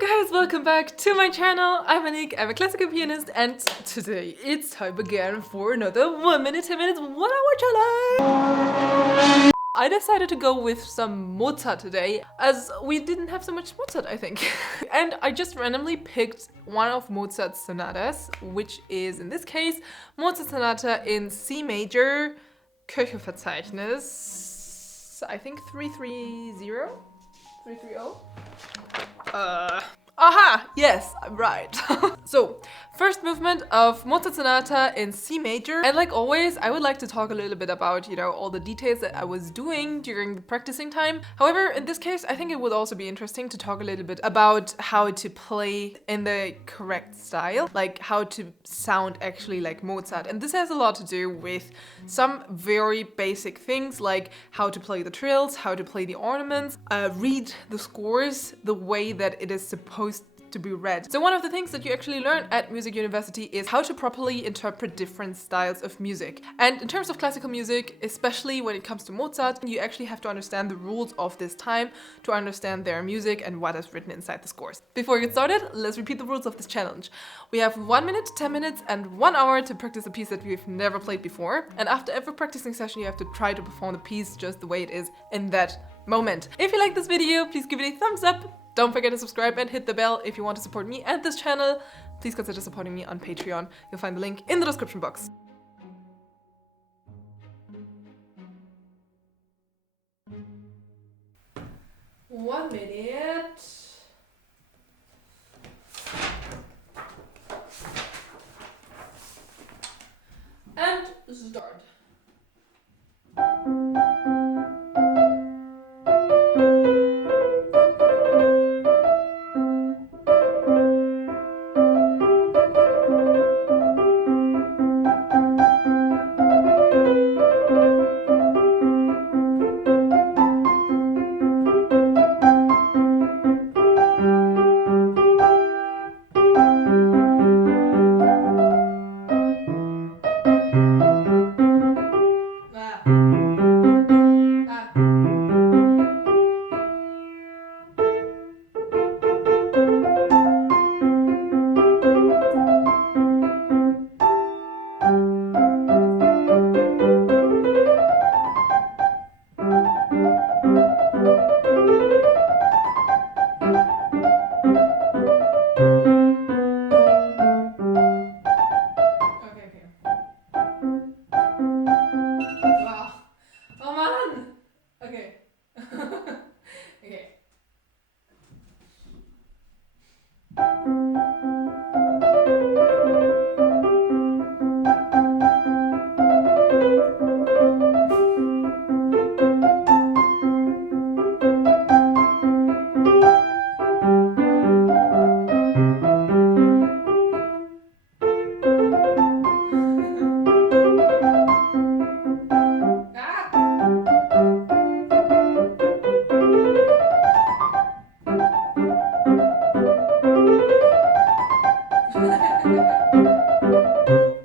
Guys, welcome back to my channel. I'm Anik, I'm a classical pianist, and today it's time again for another 1 minute, 10 minutes, 1 hour challenge. I decided to go with some Mozart today, as we didn't have so much Mozart, I think. And I just randomly picked one of Mozart's sonatas, which is, in this case, Mozart Sonata in C major, KV330, I think 330? 330? Aha! Yes, I'm right. So, first movement of Mozart Sonata in C major. And like always, I would like to talk a little bit about, all the details that I was doing during the practicing time. However, in this case, I think it would also be interesting to talk a little bit about how to play in the correct style, like how to sound actually like Mozart. And this has a lot to do with some very basic things, like how to play the trills, how to play the ornaments, read the scores the way that it is supposed to be read. So one of the things that you actually learn at music university is how to properly interpret different styles of music. And in terms of classical music, especially when it comes to Mozart, you actually have to understand the rules of this time to understand their music and what is written inside the scores. Before we get started, let's repeat the rules of this challenge. We have 1 minute, 10 minutes, and 1 hour to practice a piece that we've never played before. And after every practicing session, you have to try to perform the piece just the way it is in that moment. If you like this video, please give it a thumbs up. Don't forget to subscribe and hit the bell if you want to support me and this channel. Please consider supporting me on Patreon. You'll find the link in the description box. One minute. And start.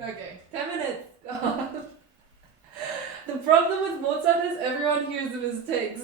Okay, 10 minutes. The problem with Mozart is everyone hears the mistakes.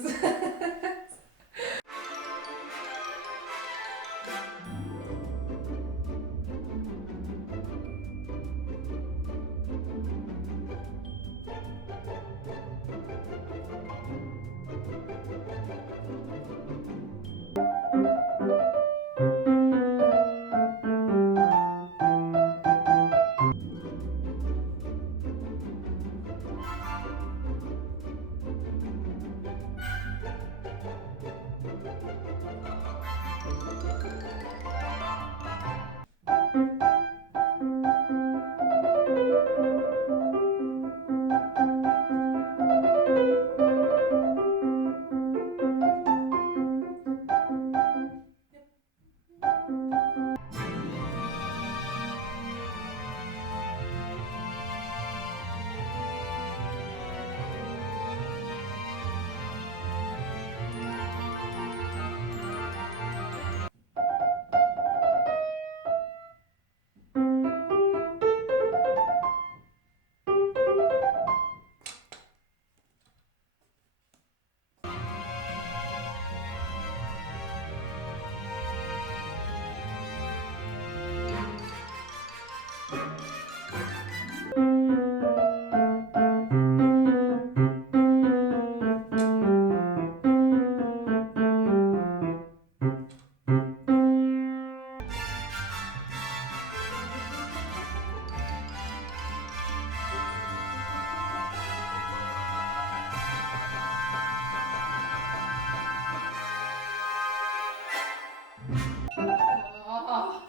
Oh,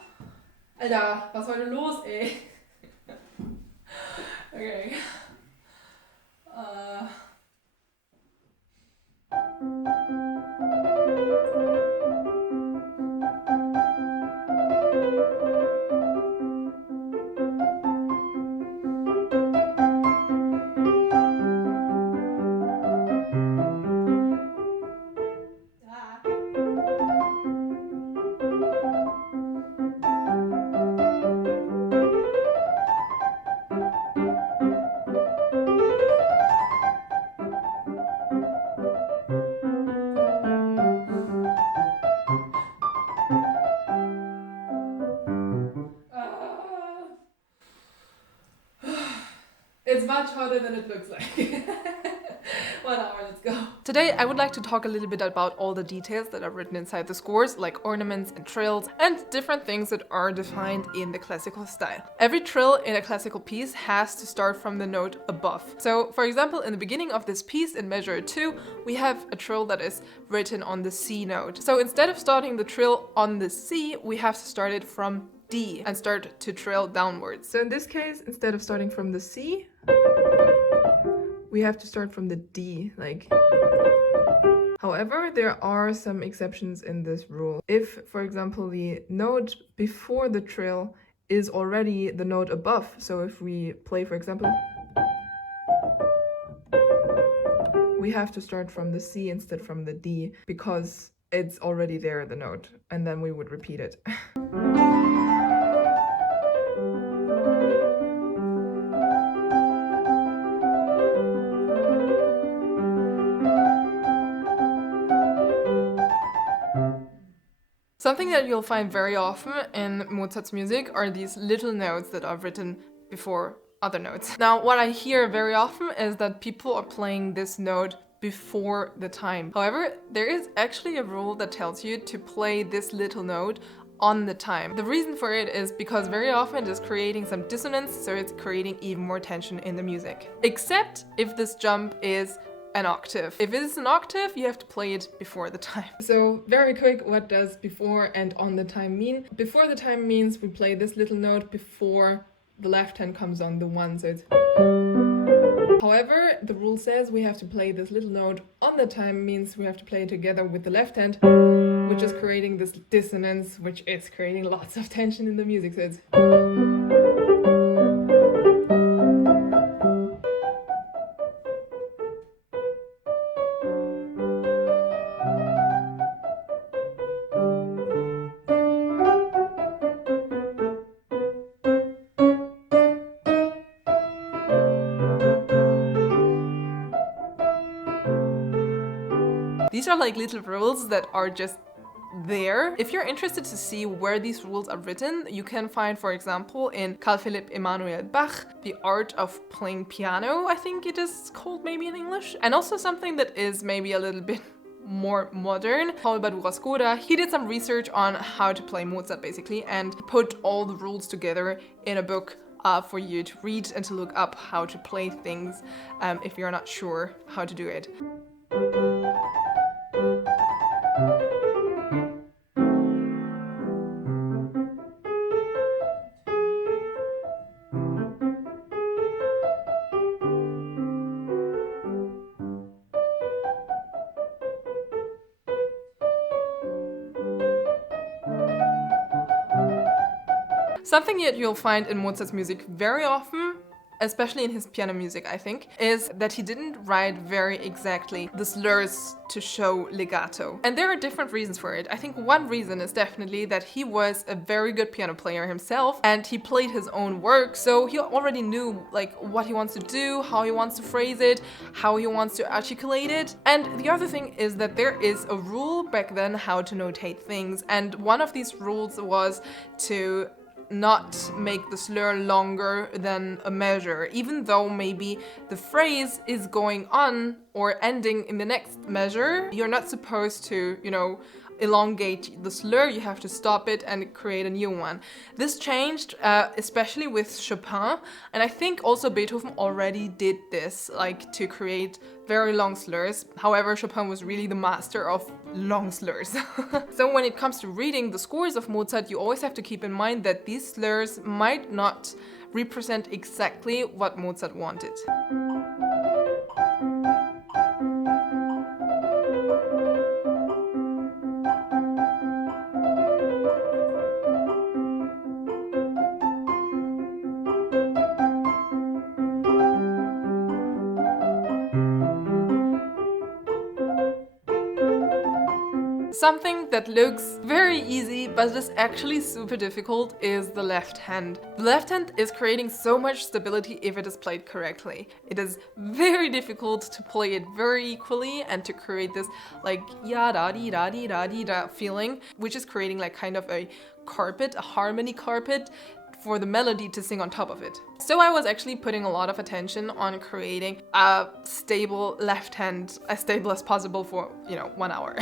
Alter, was ist heute los, ey? Okay. It's much harder than it looks like. 1 hour, let's go. Today I would like to talk a little bit about all the details that are written inside the scores, like ornaments and trills, and different things that are defined in the classical style. Every trill in a classical piece has to start from the note above. So, for example, in the beginning of this piece in measure 2, we have a trill that is written on the C note. So instead of starting the trill on the C, we have to start it from D and start to trill downwards. So in this case, instead of starting from the C, we have to start from the D, like. However, there are some exceptions in this rule. If, for example, the note before the trill is already the note above, so if we play, for example, we have to start from the C instead from the D, because it's already there, the note, and then we would repeat it. Something that you'll find very often in Mozart's music are these little notes that are written before other notes. Now, what I hear very often is that people are playing this note before the time. However, there is actually a rule that tells you to play this little note on the time. The reason for it is because very often it is creating some dissonance, so it's creating even more tension in the music. Except if this jump is an octave. If it is an octave, you have to play it before the time. So very quick, what does before and on the time mean? Before the time means we play this little note before the left hand comes on the one, so it's. However, the rule says we have to play this little note on the time means we have to play it together with the left hand, which is creating this dissonance, which is creating lots of tension in the music, so it's. These are like little rules that are just there. If you're interested to see where these rules are written, you can find, for example, in Carl Philipp Emanuel Bach, The Art of Playing Piano, I think it is called maybe in English. And also something that is maybe a little bit more modern, Paul Badura-Skoda. He did some research on how to play Mozart basically and put all the rules together in a book for you to read and to look up how to play things if you're not sure how to do it. Something that you'll find in Mozart's music very often, especially in his piano music, I think, is that he didn't write very exactly the slurs to show legato. And there are different reasons for it. I think one reason is definitely that he was a very good piano player himself and he played his own work, so he already knew like what he wants to do, how he wants to phrase it, how he wants to articulate it. And the other thing is that there is a rule back then how to notate things, and one of these rules was to not make the slur longer than a measure, even though maybe the phrase is going on or ending in the next measure. You're not supposed to, elongate the slur, you have to stop it and create a new one. This changed, especially with Chopin, and I think also Beethoven already did this, like to create very long slurs. However, Chopin was really the master of long slurs. So when it comes to reading the scores of Mozart, you always have to keep in mind that these slurs might not represent exactly what Mozart wanted. Something that looks very easy but is actually super difficult is the left hand. The left hand is creating so much stability if it is played correctly. It is very difficult to play it very equally and to create this like ya da di da di da di da feeling, which is creating like kind of a carpet, a harmony carpet for the melody to sing on top of it. So I was actually putting a lot of attention on creating a stable left hand, as stable as possible for, 1 hour.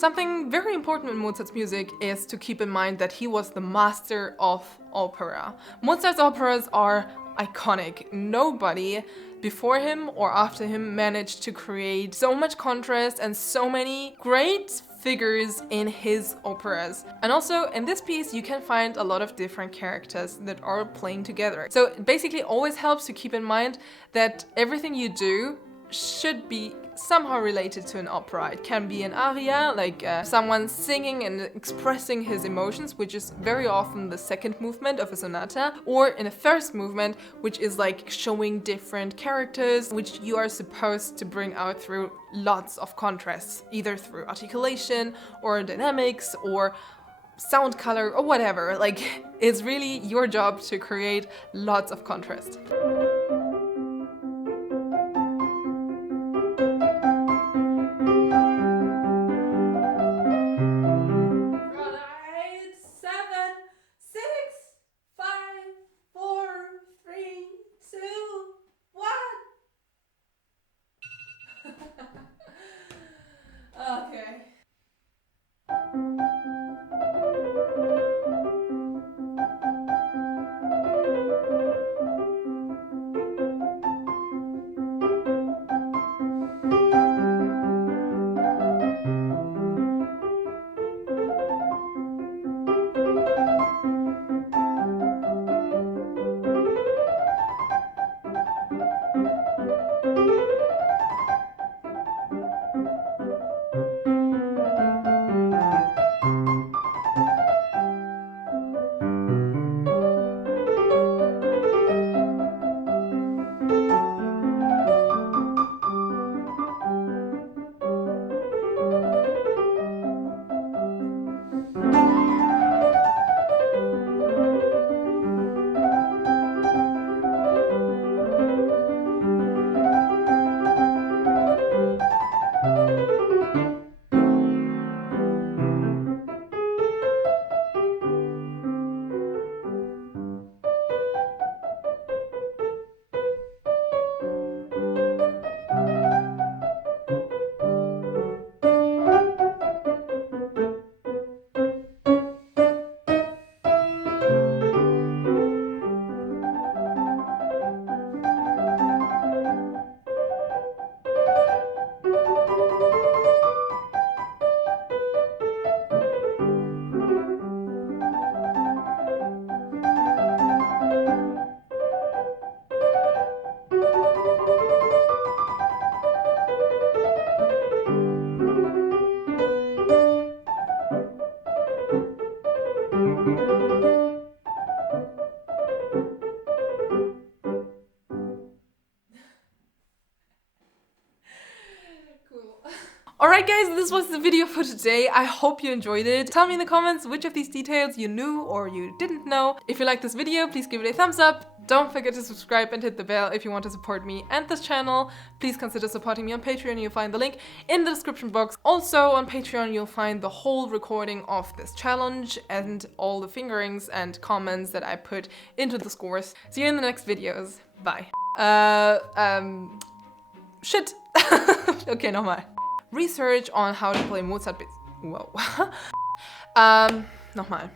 Something very important in Mozart's music is to keep in mind that he was the master of opera. Mozart's operas are iconic. Nobody before him or after him managed to create so much contrast and so many great figures in his operas. And also in this piece you can find a lot of different characters that are playing together. So it basically always helps to keep in mind that everything you do should be somehow related to an opera. It can be an aria, like someone singing and expressing his emotions, which is very often the second movement of a sonata, or in a first movement, which is like showing different characters, which you are supposed to bring out through lots of contrasts, either through articulation or dynamics or sound color or whatever. Like, it's really your job to create lots of contrast. Okay. Alright guys, this was the video for today. I hope you enjoyed it. Tell me in the comments which of these details you knew or you didn't know. If you liked this video, please give it a thumbs up. Don't forget to subscribe and hit the bell if you want to support me and this channel. Please consider supporting me on Patreon. You'll find the link in the description box. Also on Patreon, you'll find the whole recording of this challenge and all the fingerings and comments that I put into the scores. See you in the next videos. Bye. Shit. Okay, nochmal. Research on how to play Mozart bits. Whoa. Nochmal.